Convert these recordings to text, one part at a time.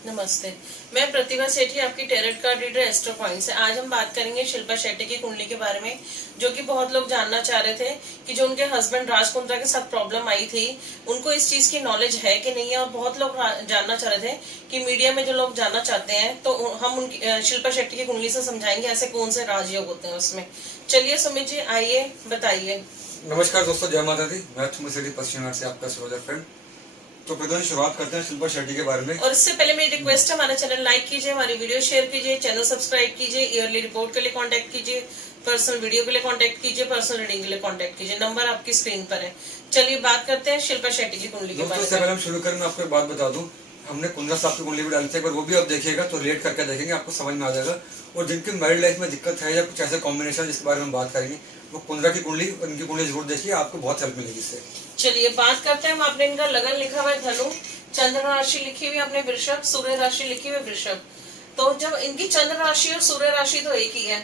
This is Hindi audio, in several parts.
नमस्ते। मैं प्रतिभा सेठी, आपकी tarot card reader astro point से। आज हम बात करेंगे शिल्पा शेट्टी की कुंडली के बारे में, जो कि बहुत लोग जानना चाह रहे थे कि जो उनके हस्बैंड राज कुंद्रा के साथ प्रॉब्लम आई थी, उनको इस चीज की नॉलेज है कि नहीं है। और बहुत लोग जानना चाह रहे थे कि मीडिया में जो लोग जानना चाहते हैं, तो हम उनकी शिल्पा शेट्टी की कुंडली से समझाएंगे ऐसे कौन से राजयोग होते हैं उसमें। चलिए सुमित जी, आइए बताइए। नमस्कार दोस्तों, जय माता दी। मैं सुमित सेठी पश्चिम घाट से आपका सोलर फ्रेंड। तो प्रधान शुरुआत करते हैं शिल्पा शेट्टी के बारे में। और इससे पहले मेरी रिक्वेस्ट है, हमारा चैनल लाइक कीजिए, हमारी वीडियो शेयर कीजिए, चैनल सब्सक्राइब कीजिए, ईयरली रिपोर्ट के लिए कांटेक्ट कीजिए, पर्सनल वीडियो के लिए कांटेक्ट कीजिए, पर्सनल रीडिंग के लिए कांटेक्ट कीजिए। नंबर आपकी स्क्रीन पर है। चलिए बात करते हैं शिल्पा शेट्टी की कुंडली के बारे में। पहले हम शुरू करें, मैं आपको एक बात बता दूं, हमने कुंद्रा साहब की कुंडली भी डाली थी, एक बार वो भी आप देखिएगा तो रिलेट करके देखेंगे, आपको समझ में आ जाएगा। और जिनकी मैरिड लाइफ में दिक्कत है या कुछ ऐसे कॉम्बिनेशन जिसके बारे में हम बात करेंगे, वो कुंद्रा की कुंडली और इनकी कुंडली जरूर देखिए, आपको बहुत हेल्प मिलेगी इससे। चलिए बात करते हैं। आपने इनका लगन लिखा हुआ है धनु, चंद्र राशि लिखी हुई आपने वृषभ, सूर्य राशि लिखी हुई वृषभ। तो जब इनकी चंद्र राशि और सूर्य राशि तो एक ही है,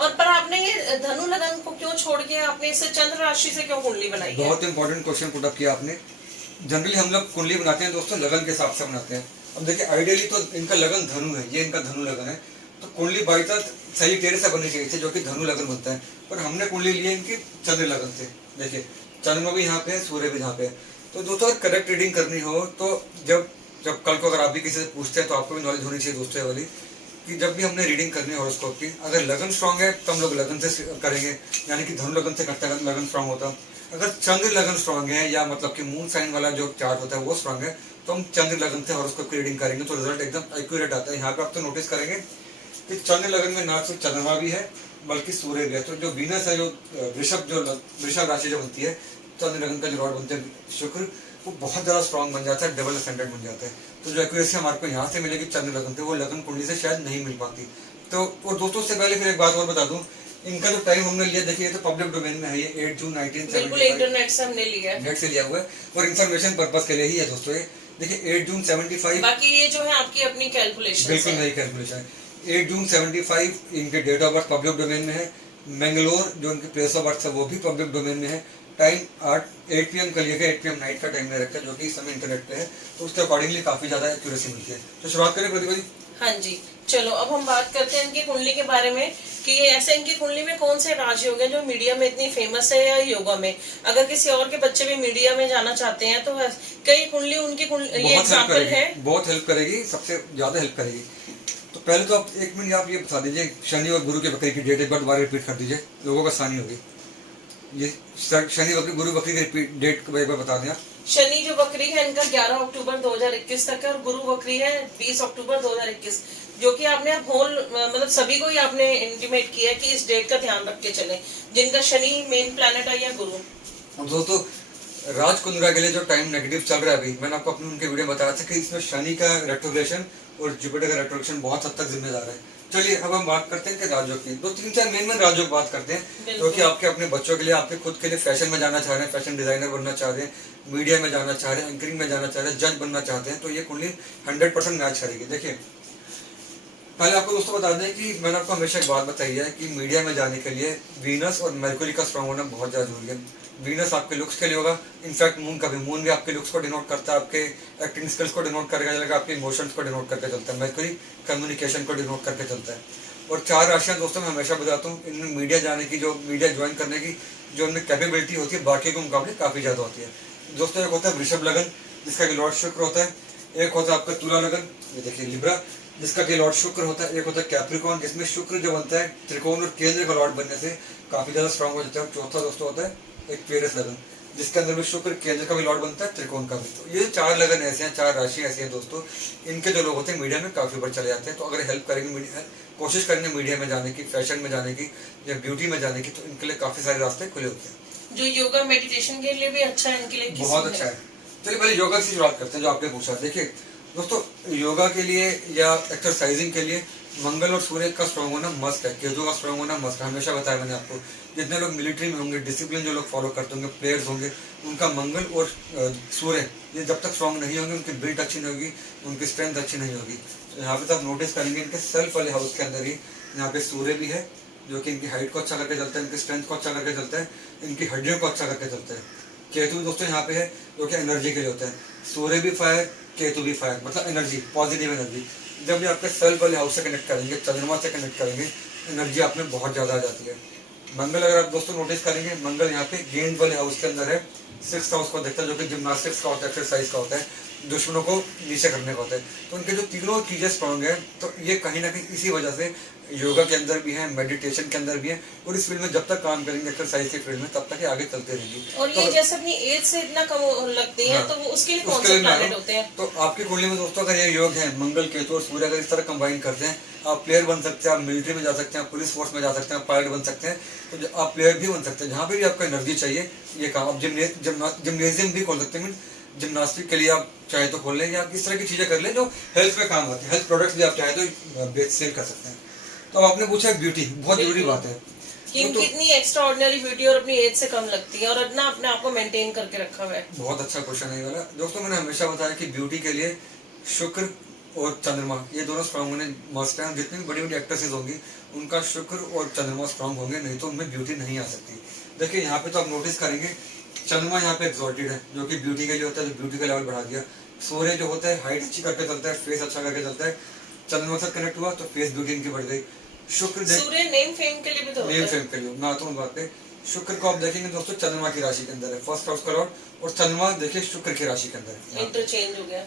और पर आपने ये धनु लगन को क्यों छोड़ के आपने इसे चंद्र राशि से क्यों कुंडली बनाई है? बहुत इंपॉर्टेंट क्वेश्चन पुट अप किया आपने। जनरली हम लोग कुंडली बनाते हैं दोस्तों लगन के हिसाब से बनाते हैं। अब देखिए, आइडियली तो इनका लगन धनु है, ये इनका धनु लगन है, तो कुंडली बाई चांस सही टेढ़े से बननी चाहिए थी, जो कि धनु लगन बनता है। पर हमने कुंडली ली है इनकी चंद्र लगन से। देखिए, चंद्रमा भी यहाँ पे है, सूर्य भी यहाँ पे है। तो दोस्तों अगर करेक्ट रीडिंग करनी हो तो जब जब कल को अगर आप भी किसी से पूछते हैं तो आपको भी नॉलेज होनी चाहिए दोस्तों वाली, कि जब भी हमने रीडिंग करनी है हॉरोस्कोप की, अगर लगन स्ट्रांग है तो हम लोग लगन से करेंगे, यानी कि धनु लगन से करते हैं लगन स्ट्रांग होता। अगर चंद्र लगन स्ट्रांग है या मतलब कि मून साइन वाला जो चार्ट होता है वो स्ट्रांग है, तो हम चंद्र लगन से हॉरोस्कोप की रीडिंग करेंगे तो रिजल्ट एकदम एक्यूरेट आता है। यहाँ पे आप तो नोटिस करेंगे कि चंद्र लगन में ना सिर्फ चंद्रमा भी है बल्कि सूर्य भी है। तो जो वीनस है, जो वृषभ राशि जो बनती है, चंद्र लगन का जो लॉर्ड बनते हैं शुक्र, वो बहुत ज्यादा स्ट्रांग बन जाता है, डबल असेंडेंट बन जाता है। तो जो एक्यूरेसी हमारे को यहाँ से मिलेगी चंद्र लगन से, वो लगन कुंडली से शायद नहीं मिल पाती। तो और दोस्तों से पहले फिर एक बात और बता दूं, इनका जो टाइम हमने लिया, देखिए ये तो पब्लिक डोमेन में है, ये 8 जून 1975 बिल्कुल इंटरनेट से हमने लिया है, नेट से लिया हुआ है और इन्फॉर्मेशन पर्पस के लिए ही है दोस्तों। ये देखिए 8 जून 75, बाकी ये जो है आपकी अपनी कैलकुलेशन बिल्कुल नई कैलकुलेशन है। 8 जून 75 इनके date of birth public domain में है। मैंगलोर जो इनकी प्लेस ऑफ बर्थ है वो भी पब्लिक डोमेन में है। टाइम 8 PM का लिया गया, 8 PM नाइट का टाइम में रखा है, जो कि इस समय इंटरनेट पे है, तो उसके अकॉर्डिंगली काफी ज्यादा एक्यूरेसी मिलती है। तो शुरुआत करें प्रतिभा जी। हाँ जी, चलो अब हम बात करते हैं इनकी कुंडली के बारे में कि ऐसे इनकी कुंडली में कौन से राजयोग हैं जो मीडिया में इतनी फेमस है, या योगा में। अगर किसी और के बच्चे भी मीडिया में जाना चाहते हैं तो कई कुंडली उनकी ये एग्जाम्पल है, बहुत हेल्प करेगी, सबसे ज्यादा हेल्प करेगी। तो पहले तो आप 1 मिनट आप ये बता दीजिए, शनि और गुरु के बकरी की डेट एक बार दोबारा रिपीट कर दीजिए, लोगों का आसानी होगी। ये शनि बकरी गुरु बकरी की डेट एक बार बता दें आप। शनि जो बकरी है इनका 11 अक्टूबर 2021 तक है, और गुरु बकरी है 20 अक्टूबर 2021, जो कि आपने होल मतलब सभी को ही आपने इंटीमेट किया कि इस डेट का ध्यान रख के चले, जिनका शनि मेन प्लैनेट है या गुरु। अब दोस्तों राज कुंद्रा के लिए जो टाइम नेगेटिव चल रहा है अभी, मैंने आपको अपने उनके वीडियो बताया था कि इसमें शनि का रेट्रोग्रेशन और जुपिटर का रेट्रोग्रेशन बहुत हद तक जिम्मेदार है। चलिए अब हम बात करते हैं कि राजयोग की, 2-3-4 मेन राजयोग बात करते हैं, जो कि आपके अपने बच्चों के लिए, आपके खुद के लिए फैशन में जाना चाह रहे हैं, फैशन डिजाइनर बनना चाह रहे हैं, मीडिया में जाना चाह रहे हैं, एंकरिंग में जाना चाह रहे हैं, जज बनना चाहते हैं, तो ये कुंडली 100% मैच करेगी। देखिए पहले आपको दोस्तों बता दें कि मैंने आपको हमेशा एक बात बताई है कि मीडिया में जाने के लिए वीनस और मरकुरी का स्ट्रांग होना बहुत ज्यादा जरूरी है। वीनस आपके लुक्स के लिए होगा, इनफैक्ट मून का भी, मून भी आपके लुक्स को डिनोट करता है, आपके एक्टिंग स्किल्स को डिनोट करके चलेगा, आपके इमोशंस को डिनोट करके चलता है। मरकुरी कम्युनिकेशन को डिनोट करके चलता है। और 4 राशियां दोस्तों मैं हमेशा बताता हूँ, इनमें मीडिया जाने की, जो मीडिया ज्वाइन करने की जो इनमें कैपेबिलिटी होती है बाकी के मुकाबले काफी ज्यादा होती है। दोस्तों एक होता है वृषभ लगन, जिसका कि लॉर्ड शुक्र होता है। एक होता है आपका तुला लगन, ये देखिए लिब्रा, जिसका कि लॉर्ड शुक्र होता है। एक होता है कैप्रिकॉर्न, जिसमें शुक्र जो बनता है त्रिकोण और केंद्र का लॉर्ड बनने से काफी ज्यादा स्ट्रांग हो जाता है। चौथा दोस्तों होता है एक्वेरियस लगन, जिसके अंदर भी शुक्र केंद्र का भी लॉर्ड बनता है, त्रिकोण का भी। तो ये 4 लगन ऐसे हैं, 4 राशि ऐसी हैं दोस्तों, इनके जो लोग होते हैं मीडिया में काफी ऊपर चले जाते हैं। तो अगर हेल्प करेंगे, कोशिश करेंगे मीडिया में जाने की, फैशन में जाने की या ब्यूटी में जाने की, तो इनके लिए काफी सारे रास्ते खुले होते हैं। जो योगा मेडिटेशन के लिए भी अच्छा है, इनके लिए बहुत अच्छा है। चलिए पहले योगा से शुरुआत करते हैं, जो आपने पूछा। देखिए दोस्तों योगा के लिए या एक्सरसाइजिंग के लिए मंगल और सूर्य का स्ट्रांग होना मस्ट है, केतु का स्ट्रांग होना मस्ट है। हमेशा बताया मैंने आपको, जितने लोग मिलिट्री में होंगे, डिसिप्लिन जो लोग फॉलो करते होंगे, प्लेयर्स होंगे, उनका मंगल और सूर्य ये जब तक स्ट्रांग नहीं होंगे, उनकी बिल्ड अच्छी नहीं होगी, उनकी स्ट्रेंथ अच्छी नहीं होगी। तो यहाँ पे तो आप नोटिस करेंगे इनके सेल्फ वाले हाउस के अंदर ही यहाँ पे सूर्य भी है, जो कि इनकी हाइट को अच्छा करके चलता है, इनकी स्ट्रेंथ को अच्छा करके चलता है, इनकी हड्डियों को अच्छा करके चलता है। केतु दोस्तों यहाँ पे है, जो कि एनर्जी के लिए होता है। सूर्य भी फायर, केतु भी फायर, मतलब एनर्जी, पॉजिटिव एनर्जी। जब भी आपके सेल्फ वाले हाउस से कनेक्ट करेंगे, चंद्रमा से कनेक्ट करेंगे, एनर्जी आप में बहुत ज्यादा आ जाती है। मंगल अगर आप दोस्तों नोटिस करेंगे, मंगल यहाँ पे गेंद वाले हाउस के अंदर है, 6th हाउस को देखता है, जो कि जिम्नास्टिक्स का होता है, एक्सरसाइज का होता है, दुश्मनों को नीचे करने का होता है। तो उनके जो तीनों चीजें स्ट्रॉन्ग है, तो ये कहीं ना कहीं इसी वजह से योगा के अंदर भी है, मेडिटेशन के अंदर भी है, और इस फील्ड में जब तक काम करेंगे एक्सरसाइज के फील्ड में, तब तक ये आगे चलते रहेंगी। और ये जैसे अपनी एज से इतना कम लगती है, हाँ, तो वो उसके लिए कौन उसके से लिए प्लैनेट होते हैं? तो आपकी कुंडली में दोस्तों अगर ये योग है, मंगल केतु और सूर्य अगर इस तरह कंबाइन करते हैं, आप प्लेयर बन सकते हैं, आप मिलिट्री में जा सकते हैं, पुलिस फोर्स में जा सकते हैं, पायलट बन सकते हैं, तो आप प्लेयर भी बन सकते हैं। जहाँ पे भी आपको एनर्जी चाहिए, ये काम आप जिम्नेजियम भी खोल सकते हैं, जिम्नास्टिक के लिए आप चाहे तो खोल लें, या इस तरह की चीजें कर लें जो हेल्थ पे काम आती है। हेल्थ प्रोडक्ट्स भी आप चाहे तो बेच सेल कर सकते हैं। तो अब आपने पूछा ब्यूटी, बहुत जरूरी बात है कि तो कितनी एक्स्ट्रा ऑर्डिनरी ब्यूटी और अपनी एज से कम लगती है, और अपना अपने आप को मेंटेन करके रखा हुआ है। बहुत अच्छा क्वेश्चन है ये वाला। दोस्तों मैंने हमेशा बताया कि ब्यूटी के लिए शुक्र और चंद्रमा ये दोनों स्ट्रांग होने मस्ट है। जितनी भी बड़ी बड़ी एक्ट्रेसेस होंगी उनका शुक्र और चंद्रमा स्ट्रांग होंगे, नहीं तो उनमें ब्यूटी नहीं आ सकती। देखिए यहाँ पे तो आप नोटिस करेंगे, चंद्रमा यहाँ पे एक्सॉल्टेड है, जो कि ब्यूटी के लिए होता है, जो ब्यूटी का लेवल बढ़ा दिया। सूर्य जो होता है हाइट अच्छी करके चलता है, फेस अच्छा करके चलता है, चंद्रमा से कनेक्ट हुआ तो फेस ब्यूटी इनकी बढ़ गई। शुक्र सूर्य नेम फेम के लिए भी तो नेम फेम के लिए ना, तो बात पे शुक्र को आप देखेंगे दोस्तों, चंद्रमा की राशि के अंदर है, फर्स्ट हाउस का लॉर्ड, और चंद्रमा देखिए शुक्र की राशि के अंदर है। इंटरचेंज हो गया।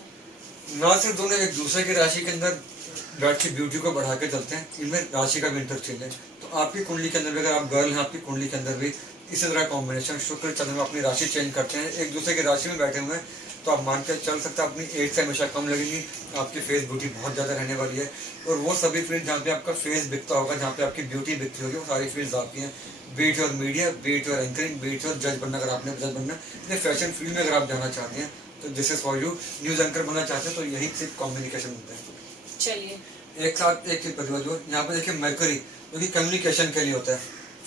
ना सिर्फ दोनों एक दूसरे की राशि के अंदर बैठ के ब्यूटी को बढ़ा के चलते हैं, इनमें राशि का भी इंटरचेंज है। तो आपकी कुंडली के अंदर भी, अगर आप गर्ल हैं, आपकी कुंडली के अंदर भी इसी तरह कॉम्बिनेशन शुक्र चंद्रमा अपनी राशि चेंज करते हैं, एक दूसरे की राशि में बैठे हुए हैं, तो आप मान के चल सकते हैं अपनी एज से हमेशा कम लगेगी, आपकी फेस ब्यूटी बहुत ज़्यादा रहने वाली है। और वो सभी फील्ड जहाँ पे आपका फेस बिकता होगा, जहाँ पे आपकी ब्यूटी बिकती होगी, वो सारी फील्ड्स आपकी हैं। बीट और मीडिया, बीट और एंकरिंग, बीट और जज बनना, अगर आपने जज बनना है, फैशन फील्ड में अगर आप जाना चाहते हैं तो this is for you. News anchor बनना चाहते हैं तो यही सिर्फ कम्युनिकेशन होता है। चलिए एक साथ एक चीज प्रतिभा जो यहाँ पे देखिए मरकरी, जो कि कम्युनिकेशन के लिए होता है,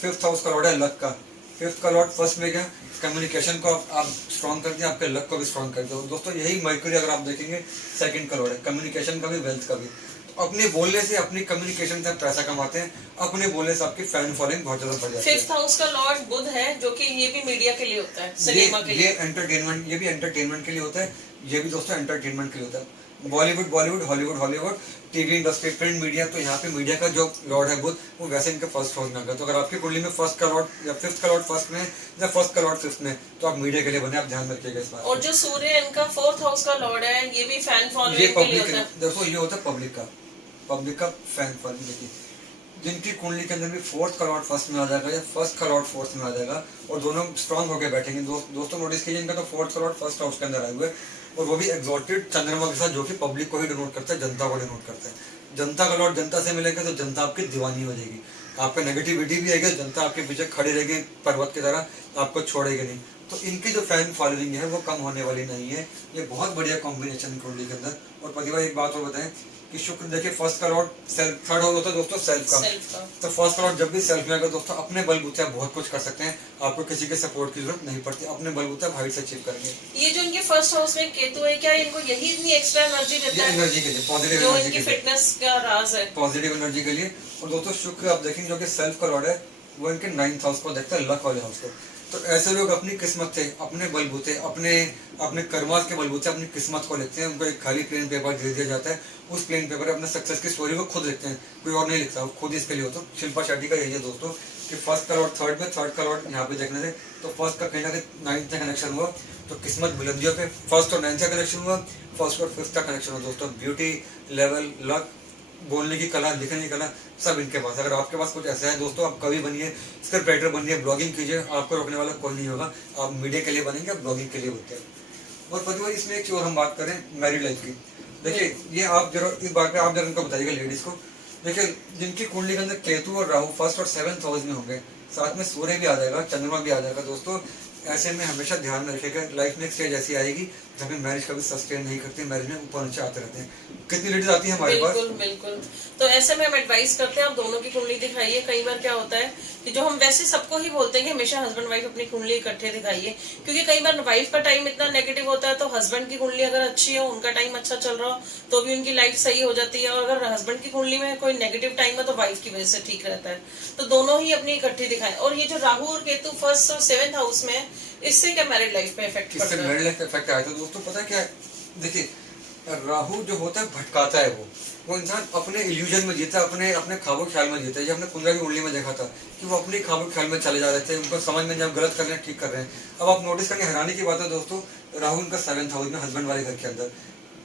5th हाउस का लॉर्ड है लक का। 5th का लॉर्ड फर्स्ट में क्या, कम्युनिकेशन को आप स्ट्रॉन्ग कर दिया, आपके लक को भी स्ट्रॉन्ग कर दिया। दोस्तों यही मरकरी अगर आप देखेंगे 2nd का लॉर्ड है, कम्युनिकेशन का भी, वेल्थ का भी। तो अपने बोलने से, अपनी कम्युनिकेशन से आप पैसा कमाते हैं, अपने बोलने से आपकी फैन फॉलोइंग बहुत ज्यादा बढ़ जाती है। 5th हाउस का लॉर्ड बुध है, जो कि ये भी मीडिया के लिए होता है, सिनेमा के लिए, ये एंटरटेनमेंट, ये भी एंटरटेनमेंट के लिए होता है, ये भी दोस्तों एंटरटेनमेंट के लिए होता है। Bollywood Bollywood, Hollywood Hollywood, TV industry, print media, तो यहाँ पे मीडिया का जो लॉर्ड है बुध, वो वैसे इनके फर्स्ट हाउस में आ गया। तो अगर आपकी कुंडली में 1st का लॉर्ड या 5th का लॉर्ड फर्स्ट में, या 1st का लॉर्ड 5th में, तो आप मीडिया के लिए बने, आप ध्यान रखिएगा इस बात। और जो सूर्य इनका 4th हाउस का लॉर्ड है, ये भी फैन ये फॉलोइंग के लिए पब्लिक होता है। देखो ये होता है पब्लिक का फैन फॉलोइंग। देखिए जिनकी कुंडली के अंदर भी 4th का लॉर्ड फर्स्ट में आ जाएगा या 1st का लॉर्ड 4th में आ जाएगा, और दोनों स्ट्रांग होकर बैठेंगे। दोस्तों नोटिस कीजिए, इनका तो 4th का लॉर्ड 1st हाउस के अंदर आए हुए, और वो भी एक्सॉल्टेड चंद्रमा के साथ, जो कि पब्लिक को ही डिनोट करता है, जनता को डिनोट करता है। जनता का लॉर्ड जनता से मिलेगा तो जनता आपकी दीवानी हो जाएगी, आपका नेगेटिविटी भी आएगी, जनता आपके पीछे खड़ी रहेगी पर्वत की तरह, आपको छोड़ेगी नहीं। तो इनकी जो फैन फॉलोइंग है वो कम होने वाली नहीं है। ये बहुत बढ़िया कॉम्बिनेशन कुंडली के अंदर। और प्रतिभा एक बात और बताएं कि शुक्र देखिए 1st का लॉर्ड सेल्फ, 3rd हाउस होता है दोस्तों सेल्फ का। तो 1st का लॉर्ड जब भी सेल्फ में आएगा दोस्तों, अपने बलबूते आप बहुत कुछ कर सकते हैं, आपको किसी के सपोर्ट की जरूरत नहीं पड़ती, अपने बलबूते आप हाइट से अचीव करेंगे। ये जो इनके 1st हाउस में केतु है, क्या इनको यही इतनी एक्स्ट्रा एनर्जी देता है? एनर्जी के लिए, पॉजिटिव जो एनर्जी इनकी के लिए, फिटनेस का राज है, पॉजिटिव एनर्जी के लिए। और दोस्तों शुक्र आप देखेंगे जो कि सेल्फ का लॉर्ड है, वो इनके 9th हाउस को देखता है, लक वाले हाउस को। तो ऐसे लोग अपनी किस्मत से, अपने बलबूते, अपने कर्मास के बलबूते अपनी किस्मत को लिखते हैं। उनको एक खाली प्लेन पेपर दे दिया जाता है, उस प्लेन पेपर अपने सक्सेस की स्टोरी को खुद लिखते हैं, कोई और नहीं लिखता, वो खुद इसके लिए होता है। शिल्पा शेट्टी का यही है दोस्तों कि 1st का लॉर्ड 3rd में, 3rd का लॉर्ड यहाँ पे देखने से, तो 1st का कहीं ना कहीं 9th से कनेक्शन हुआ, तो किस्मत बुलंदियों पे 1st और 9th का कनेक्शन हुआ, 1st और 5th का कनेक्शन हुआ। दोस्तों ब्यूटी लेवल, लक, बोलने की कला, लिखने की कला, सब इनके पास। अगर आपके पास कुछ ऐसा है दोस्तों, आप कवि बनिए, स्क्रिप्ट राइटर बनिए, ब्लॉगिंग कीजिए, आपको रोकने वाला कोई नहीं होगा। आप मीडिया के लिए बनेंगे, आप ब्लॉगिंग के लिए बनते हैं। और प्रतिभा इसमें एक चीज और हम बात करें मैरिड लाइफ की। देखिए ये आप जरा इस बात पे आप जरा इनको बताइएगा लेडीज को। देखिए जिनकी कुंडली के अंदर केतु और राहु 1st और 7th हाउस में होंगे, साथ में सूर्य भी आ जाएगा, चंद्रमा भी आ जाएगा दोस्तों, ऐसे में हमेशा ध्यान में रखिएगा, लाइफ में एक स्टेज ऐसी आएगी जब हम मैरिज कभी सस्टेन नहीं करते, मैरिज में ऊपर नीचे आते रहते हैं। कितनी लेडीज आती है हमारे पास। बिल्कुल बिल्कुल। तो ऐसे में हम एडवाइस करते हैं, आप दोनों की कुंडली दिखाइए। कई बार क्या होता है कि जो हम वैसे सबको ही बोलते हैं कि हमेशा हस्बैंड वाइफ अपनी कुंडली इकट्ठे दिखाइए, क्योंकि कई बार वाइफ का टाइम इतना नेगेटिव होता है, तो हस्बैंड की कुंडली अगर अच्छी हो, उनका टाइम अच्छा चल रहा हो, तो भी उनकी लाइफ सही हो जाती है। और अगर हस्बैंड की कुंडली में कोई नेगेटिव टाइम है, तो वाइफ की वजह से ठीक रहता है। तो दोनों ही अपनी इकट्ठी दिखाएं। और ये जो राहु और केतु 1st और 7th हाउस में, इससे क्या मैरिड लाइफ पे इफेक्ट पड़ता है? इससे मैरिड लाइफ पे इफेक्ट आया तो दोस्तों पता है क्या है, देखिए राहु जो होता है भटकाता है, वो इंसान अपने इल्यूजन में जीता है, अपने अपने ख्वाबों ख्याल में जीता है। ये हमने कुंडली की कुंडली में देखा था कि वो अपने ख्वाबों ख्याल में चले जा रहे थे, उनको समझ में नहीं आप गलत कर रहे हैं ठीक कर रहे हैं। अब आप नोटिस करेंगे, हैरानी की बात है दोस्तों, राहु उनका 7th हाउस में हस्बैंड वाले घर के अंदर,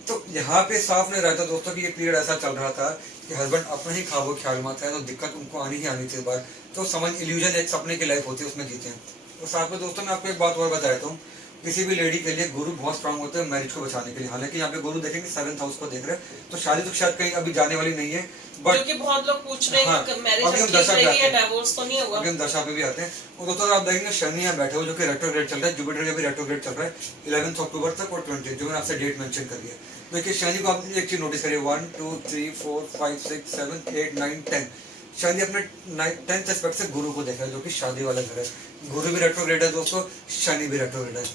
तो यहाँ पे साफ नहीं रहता दोस्तों कि ये पीरियड ऐसा चल रहा था कि हस्बैंड अपने ही ख्वाबों ख्याल में था, तो दिक्कत उनको आनी ही आनी थी इस बार। तो समझ इल्यूजन एक सपने की लाइफ होती है, उसमें जीते हैं। और साथ में दोस्तों मैं आपको एक बात और बता देता हूँ, किसी भी लेडी के लिए गुरु बहुत स्ट्रांग होता है मैरिज को बचाने के लिए। हालांकि यहाँ पे गुरु देखेंगे 7th हाउस को देख रहे हैं, तो शादी तो शायद कहीं अभी जाने वाली नहीं है, बट क्योंकि बहुत लोग पूछ रहे हैं हाँ, कि मैरिज अभी हम अब दशा ठीक पे रहेगी आते या हैं, डिवोर्स तो नहीं होगा। अभी हम दशा पे भी आते हैं। और दोस्तों आप देखेंगे शनि यहाँ बैठे हो जो कि रेट्रोग्रेड चल रहा है, जुपिटर का भी रेट्रोग्रेड चल रहा है 11 अक्टूबर तक और 20, जो मैंने आपसे डेट मेंशन करी है। देखिए शनि को आप एक चीज नोटिस करिए, 1 2 3 4 5 6 7 8 9 10, शनि अपने 10th एस्पेक्ट से गुरु को देखा है, जो कि शादी वाला घर है। गुरु भी रेट्रोग्रेड है दोस्तों, शनि भी रेट्रोग्रेड है।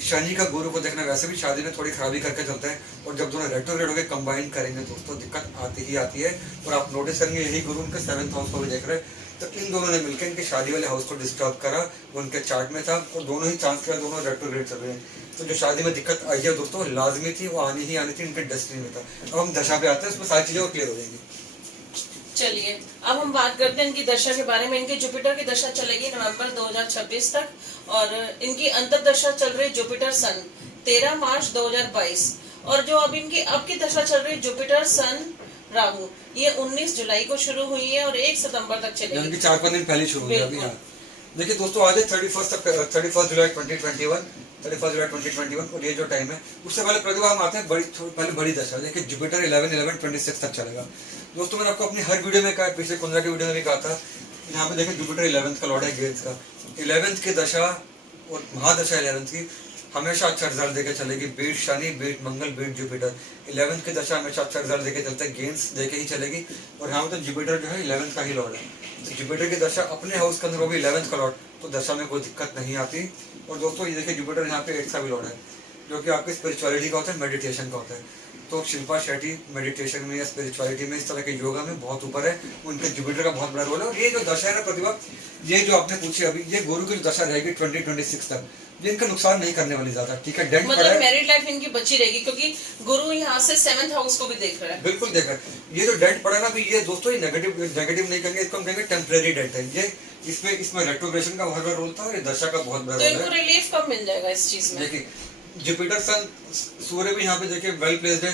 शनि का गुरु को देखना वैसे भी शादी में थोड़ी खराबी करके चलता है, और जब दोनों रेट्रोग्रेड होकर कंबाइन करेंगे दोस्तों दिक्कत आती ही आती है। और आप नोटिस करेंगे यही गुरु उनके 7th हाउस को भी देख रहे हैं, तो इन दोनों ने मिलकर इनके शादी वाले हाउस को डिस्टर्ब करा, वो उनके चार्ट में था, और दोनों ही चांस किया, दोनों रेट्रोग्रेड चल रहे हैं। तो जो शादी में दिक्कत आई है दोस्तों लाजमी थी, वो आनी ही आनी थी, इनके डेस्टिनी में था। अब हम दशा पे आते हैं, उसमें सारी चीजें और क्लियर हो जाएंगी। चलिए अब हम बात करते हैं इनकी दशा के बारे में। इनकी जुपिटर की दशा चलेगी नवंबर 2026 तक, और इनकी अंतर्दशा चल रही जुपिटर सन 13 मार्च 2022, और जो अब इनकी अब की दशा चल रही जुपिटर सन राहु, ये 19 जुलाई को शुरू हुई है और 1 सितंबर तक चलेगी। 4-5 दिन पहले शुरू हुई है अभी। हाँ देखिए दोस्तों, आज है 31 जुलाई 2021, 31 जुलाई 2021, और ये जो टाइम है उससे पहले प्रतिभा हम आते हैं पहले बड़ी दशा। देखिए जुपिटर 11/11/26 तक चलेगा दोस्तों। मैंने आपको अपनी हर वीडियो में कहा, पिछले 15 की वीडियो में भी कहा था, यहाँ पे देखिए जुपिटर 11th का लॉर्ड है, गेंस का 11th की दशा और महादशा 11th की हमेशा अच्छा रिजल्ट देके चलेगी। बीट शनि, बीट मंगल, बीट जुपिटर। 11th की दशा हमेशा अच्छा रिजल्ट देके चलता है, गेंस देके ही चलेगी। और यहाँ पे तो जुपिटर जो है 11th का ही लॉर्ड है, तो जुपिटर की दशा अपने हाउस के अंदर वो भी 11th का लॉर्ड, तो दशा में कोई दिक्कत नहीं आती। और दोस्तों ये देखिए जुपिटर यहाँ पे 8th का भी लॉर्ड है, जो कि आपकी स्पिरिचुअलिटी का होता है, मेडिटेशन का होता है। तो शिल्पा शेट्टी मेडिटेशन में या स्पिरिचुअलिटी में, इस तरह के योगा में बहुत ऊपर है, उनके जुपिटर का बहुत बड़ा रोल है। और ये जो दशा है ना प्रतिभा, ये जो आपने पूछी अभी, ये गुरु की दशा रहेगी 2026 तक, ये इनका नुकसान नहीं करने वाली ज्यादा, ठीक है। डेंट मतलब मैरिड लाइफ इनकी बची रहेगी, क्योंकि गुरु यहाँ से 7th हाउस को भी देख रहा है। बिल्कुल देख रहा है। ये जो डेंट पड़ा ना अभी, ये दोस्तों ये नेगेटिव नहीं कहेंगे, इसको हम कहेंगे टेम्परेरी डेंट है। ये इसमें रेट्रोग्रेशन का बहुत बड़ा रोल था, और ये दशा का बहुत बड़ा रोल है। तो इनको रिलीफ कब मिल जाएगा इस चीज में? देखिए जुपिटर सन, सूर्य भी यहाँ पे देखिए वेल प्लेस्ड है,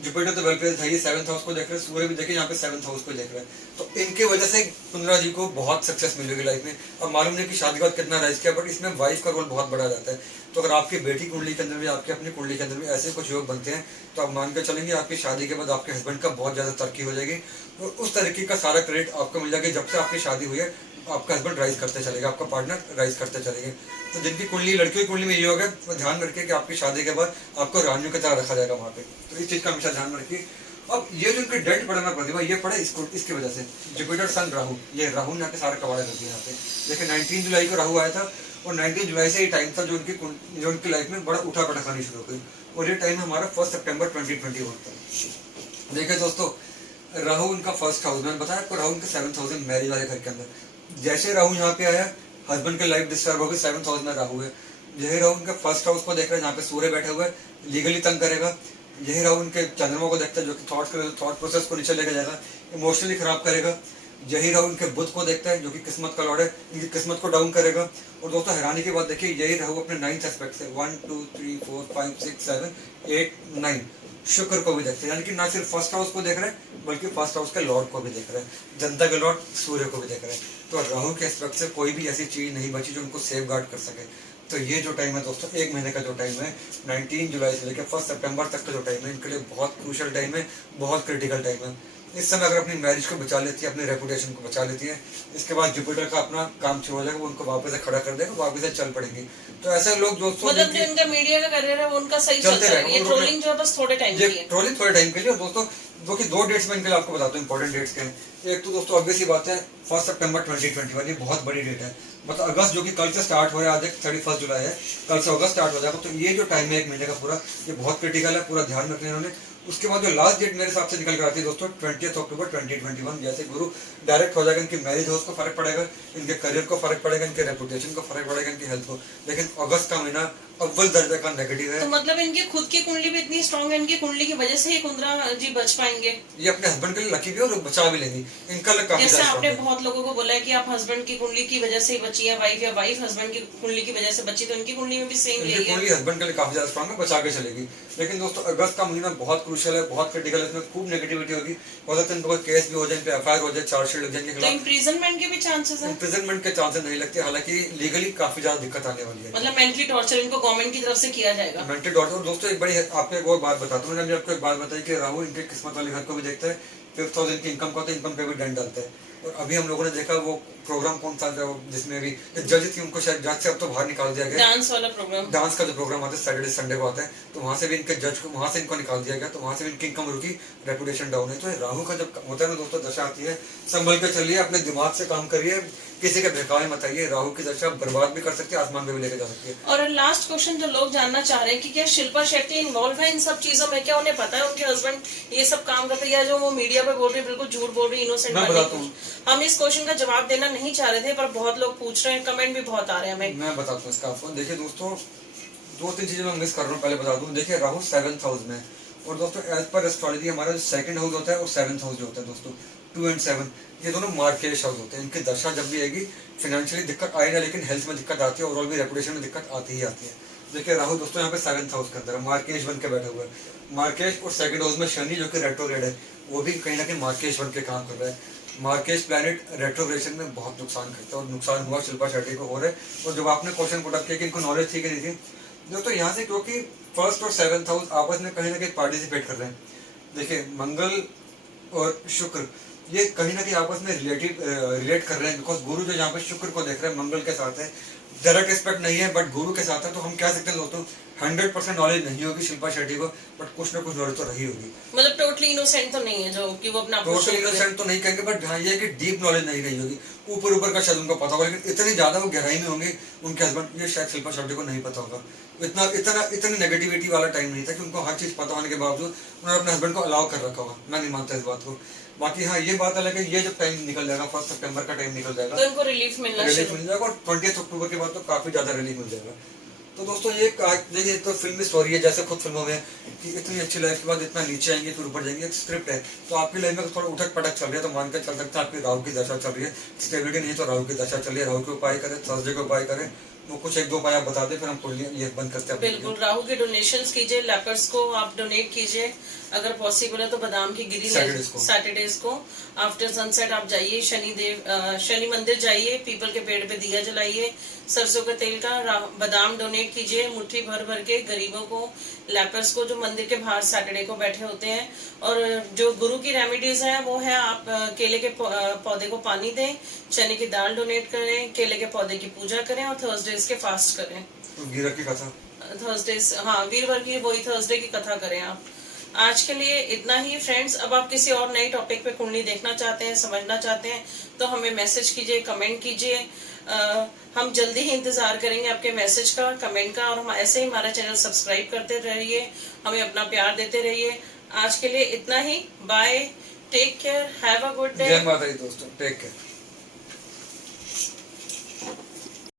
जुपिटर तो वेल प्लेस्ड है, ये 7th हाउस को देख रहे हैं, सूर्य भी देखिए यहाँ पे 7th हाउस को देख रहे हैं। तो इनके वजह से कुंद्रा जी को बहुत सक्सेस मिलेगी लाइफ में। अब मालूम नहीं कि शादी के बाद कितना राइज किया, बट इसमें वाइफ का रोल बहुत बड़ा जाता है। तो अगर आपकी बेटी कुंडली के अंदर भी, आपकी अपनी कुंडली के अंदर भी ऐसे कुछ योग बनते हैं, तो आप मान के चलेंगे आपकी शादी के बाद आपके हस्बैंड का बहुत ज्यादा तरक्की हो जाएगी, और उस तरीके का सारा क्रेडिट आपको मिल जाएगा। जब से आपकी शादी हुई है आपका हस्बैंड राइज करते चलेगा, आपका पार्टनर राइज करते चलेंगे। तो जिनकी कुंडली, लड़कियों की कुंडली में ये होगा, वो ध्यान में रखिए कि आपकी शादी के बाद आपको रानियों की तरह रखा जाएगा वहाँ पे। तो इस चीज का हमेशा ध्यान में रखिए। अब ये जो इनके डेंट पड़ा ना प्रतिभा, ये पड़ा इसकी वजह से, जुपिटर सन राहु, ये राहु ने आके सारा कबाड़ा कर दिया यहाँ पे। देखिए 19 जुलाई को राहु आया था, और 19 जुलाई से ये टाइम था जो उनकी लाइफ में बड़ा उठा पटक आनी शुरू हो गई, और ये टाइम हमारा 1 सितंबर 2021 था। देखिए दोस्तों, राहु उनका फर्स्ट हाउस, मैंने बताया आपको, राहु उनके 7th हाउस में मैरिज वाले घर के अंदर। जैसे राहु यहाँ पे आया, हस्बैंड के लाइफ डिस्टर्ब हो गई, 7th हाउस में राहु है। यही राहु उनके फर्स्ट हाउस को देख रहे हैं, जहाँ पे सूर्य बैठे हुए, लीगली तंग करेगा। यही राहु उनके चंद्रमा को देखता है, जो कि थॉट प्रोसेस को नीचे लेके जाएगा, इमोशनली खराब करेगा। यही राहु उनके बुध को देखता है, जो कि किस्मत का लॉर्ड है, इनकी किस्मत को डाउन करेगा। और दोस्तों हैरानी की बात देखिए, यही राहु अपने 9th एस्पेक्ट से 1 2 3 4 5 6 7 8 9 शुक्र को भी देखते हैं, यानी कि ना सिर्फ फर्स्ट हाउस को देख रहे हैं, बल्कि फर्स्ट हाउस के लॉर्ड को भी देख रहे हैं, जनता के लॉर्ड सूर्य को भी देख रहे हैं। तो राहु के एस्पेक्ट से कोई भी ऐसी चीज नहीं बची जो उनको सेफ गार्ड कर सके। तो ये जो टाइम है दोस्तों, 1 महीने का जो टाइम है, 19 जुलाई से लेकर 1 सितंबर तक का जो टाइम है, इनके लिए बहुत क्रूशियल टाइम है, बहुत क्रिटिकल टाइम है। इस समय अगर अपनी मैरिज को बचा लेती है, अपनी रेपुटेशन को बचा लेती है, इसके बाद जुपिटर का अपना काम शुरू हो जाएगा, वो उनको वापस से खड़ा कर देगा, वापस से चल पड़ेंगे। तो ऐसे लोग दोस्तों, मतलब जो इनका मीडिया का करियर है वो उनका सही चलता है, ये ट्रोलिंग जो है बस थोड़े टाइम के लिए, ट्रोलिंग थोड़े टाइम के लिए। दोस्तों जो कि 2 डेट्स में इनके लिए आपको बताता हूँ, इंपॉर्टेंट डेट्स के हैं। एक तो दोस्तों ऑब्वियस ही बात है 1 सितंबर 2021, ये बहुत बड़ी डेट है। मतलब अगस्त जो कि कल से स्टार्ट हो रहा है, आज 31 जुलाई है, कल से अगस्त स्टार्ट हो जाएगा। तो ये जो टाइम है 1 महीने का पूरा, ये बहुत क्रिटिकल है, पूरा ध्यान रखना है इन्होंने। उसके बाद जो लास्ट डेट मेरे हिसाब से निकल कर आती है दोस्तों 20 अक्टूबर 2021, जैसे गुरु डायरेक्ट हो जाएगा, इनकी मैरिज हाउस को फर्क पड़ेगा, इनके करियर को फर्क पड़ेगा, इनके रेपुटेशन को फर्क पड़ेगा, इनकी हेल्थ को। लेकिन अगस्त का महीना अव्वल दर्जा का नेगेटिव है। तो मतलब इनकी खुद की कुंडली भी इतनी स्ट्रांग है, इनकी कुंडली की वजह से ही कुंद्रा जी बच पाएंगे। ये अपने हस्बैंड के लिए लकी भी है और बचा भी लेंगी, इनका लक काफी जैसे ज्यादा आपने strong है। बहुत लोगों को बोला है कि आप हस्बैंड की कुंडली की वजह से ही बची है वाइफ, या वाइफ हस्बैंड की कुंडली की वजह से बची, तो इनकी कुंडली में भी सेम इनकी यही है। कुंडली हस्बैंड के लिए काफी ज्यादा स्ट्रांग है, बचा के चलेगी। लेकिन दोस्तों अगस्त का महीना बहुत क्रूशियल है, बहुत क्रिटिकल है, इसमें खूब नेगेटिविटी होगी। हो सकता है इन पर केस भी हो जाए, इन पे एफआईआर हो जाए, चार्जशीट लग जाएंगे तो खिलाफ। इम्प्रिजनमेंट के भी चांसेस है, इम्प्रिजनमेंट के चांसेस नहीं लगते, हालांकि लीगली काफी ज्यादा दिक्कत आने वाली है। मतलब मेंटली टॉर्चर इनको गवर्नमेंट की तरफ से किया जाएगा। Mental dot. और दोस्तों एक बड़ी आपको एक और बात बताता हूँ, मैंने अभी आपको एक बात बताई कि राहु इनके किस्मत वाले घर को भी देखता है, 5th हाउस इनकी इनकम का, तो इनकम पे भी डंड डालता है। और अभी हम लोगों ने देखा वो प्रोग्राम कौन सा था जिसमें भी जज थी, उनको शायद जज से अब तो बाहर निकाल दिया गया। डांस वाला प्रोग्राम, डांस का जो प्रोग्राम आता है सैटरडे संडे को आता है, तो वहां से भी इनके जज को, वहां से इनको निकाल दिया गया, तो वहां से भी इनकी इनकम रुकी, रेपुटेशन डाउन है। तो राहु का जब होता है ना दोस्तों, दशा आती है, संभल के चलिए, अपने दिमाग से काम करिए, किसी के बहकावे मत आइए। राहु की दशा बर्बाद भी कर सकती है, आसमान में भी लेकर जा सकती है। और लास्ट क्वेश्चन जो लोग जानना चाह रहे हैं कि क्या शिल्पा शेट्टी इन्वॉल्व है इन सब चीजों में, क्या उन्हें पता है उनके हस्बैंड ये सब काम करते हैं, या जो वो मीडिया पे बोल रही है बिल्कुल झूठ बोल रही है, इनोसेंट मैं बताता हूँ। हम इस क्वेश्चन का जवाब देना नहीं चाह रहे थे, पर बहुत लोग पूछ रहे हैं, कमेंट भी बहुत आ रहे हैं हमें। मैं बताता हूँ इसका आपको। देखिए दोस्तों, 2-3 चीजें मैं मिस कर रहा हूँ, पहले बता दूं। देखिए राहु 7th हाउस में, और दोस्तों एज पर एस्ट्रोलॉजी हमारा जो 2nd हाउस होता है और 7th हाउस जो होता है दोस्तों, 2 और 7, ये दोनों मार्केश हाउस होते हैं। इनकी दशा जब भी आएगी, फाइनेंशियली दिक्कत आएगा, लेकिन हेल्थ में दिक्कत आती है, ओवरऑल भी रेपुटेशन में दिक्कत आती ही आती है। देखिए राहु दोस्तों यहाँ पे 7th हाउस के अंदर है, मार्केश बन के बैठा हुआ है। मार्केश और 2nd हाउस में शनि जो कि रेट्रोग्रेड है, वो भी कहीं ना कहीं मार्केश बन के काम कर रहा है। मार्केश प्लैनेट रेट्रोग्रेशन में बहुत नुकसान करता है, और नुकसान हुआ शिल्पा शेट्टी को हो रहा है। और जब आपने क्वेश्चन पुट अप किया कि इनको नॉलेज थी कि नहीं थी, दोस्तों यहाँ से क्योंकि 1st और 7th हाउस आपस में कहीं ना कहीं पार्टिसिपेट कर रहे हैं। देखिए मंगल और शुक्र ये कहीं ना कहीं आपस में रिलेट कर रहे हैं, बिकॉज गुरु जो यहाँ पे शुक्र को देख रहे हैं, मंगल के साथ है, डायरेक्ट एस्पेक्ट नहीं है, बट गुरु के साथ है। तो हम कह सकते हैं दोस्तों 100% नॉलेज नहीं होगी शिल्पा शेट्टी को, बट कुछ ना कुछ नॉलेज तो रही होगी। मतलब टोटली इनोसेंट तो नहीं है जो कि वो अपना टोटल इनोसेंट तो नहीं कहेंगे, बट हाँ ये है कि डीप नॉलेज नहीं रही होगी। ऊपर ऊपर का शायद उनको पता होगा, लेकिन इतनी ज्यादा वो गहराई में होंगे उनके हस्बैंड, ये शायद शिल्पा शेट्टी को नहीं पता होगा। इतनी नेगेटिविटी वाला टाइम नहीं था कि उनको हर चीज पता होने के बावजूद उन्होंने अपने हस्बैंड को अलाउ कर रखा होगा। मैं नहीं मानता इस बात को। बाकी हाँ ये बात अलग है, ये जब टाइम निकल जाएगा, 1 सितंबर का टाइम निकल जाएगा, तो इनको रिलीफ मिल जाएगा, और 20 अक्टूबर के बाद तो काफी ज्यादा रिलीफ मिल जाएगा। तो दोस्तों ये देखिए तो फिल्मी स्टोरी है, जैसे खुद फिल्मों में कि इतनी अच्छी लाइफ के बाद इतना नीचे आएंगे फिर ऊपर जाएंगे, एक स्क्रिप्ट है। तो आपकी लाइफ में थोड़ा उठक पटक चल रही है, तो मान के चल सकते हैं आपकी राहु की दशा चल रही है, स्टेबिलिटी नहीं, तो राहु की दशा चल रही है। राहु के उपाय करें, थर्सडे के उपाय करें, वो कुछ 1-2 उपाय आप बता दें, फिर हम ये बंद करते हैं। बिल्कुल, राहु के डोनेशंस कीजिए, लेपर्स को आप डोनेट कीजिए, अगर पॉसिबल है तो बादाम की गिरी सैटरडेज को आफ्टर सनसेट आप जाइए, शनि मंदिर जाइए, पीपल के पेड़ पे दिया जलाइए, सरसों के तेल का बादाम डोनेट कीजिए मुट्ठी भर भर के गरीबों को, लेपर्स को जो मंदिर के बाहर सैटरडे को बैठे होते हैं। और जो गुरु की रेमेडीज है वो है आप केले के पौधे को पानी दें, चने की दाल डोनेट करें, केले के पौधे की पूजा करें, और थर्सडेज के फास्ट करें। वीरवार की कथा, थर्सडेज, हाँ वीरवार की वही थर्सडे की कथा करें आप। आज के लिए इतना ही फ्रेंड्स। अब आप किसी और नई टॉपिक पे कुंडली देखना चाहते हैं, समझना चाहते हैं, तो हमें मैसेज कीजिए, कमेंट कीजिए। हम जल्दी ही इंतजार करेंगे आपके मैसेज का, कमेंट का, और हम ऐसे ही हमारा चैनल सब्सक्राइब करते रहिए, हमें अपना प्यार देते रहिए। आज के लिए इतना ही, bye, take care, have a good day. जय माता दी दोस्तों, टेक केयर।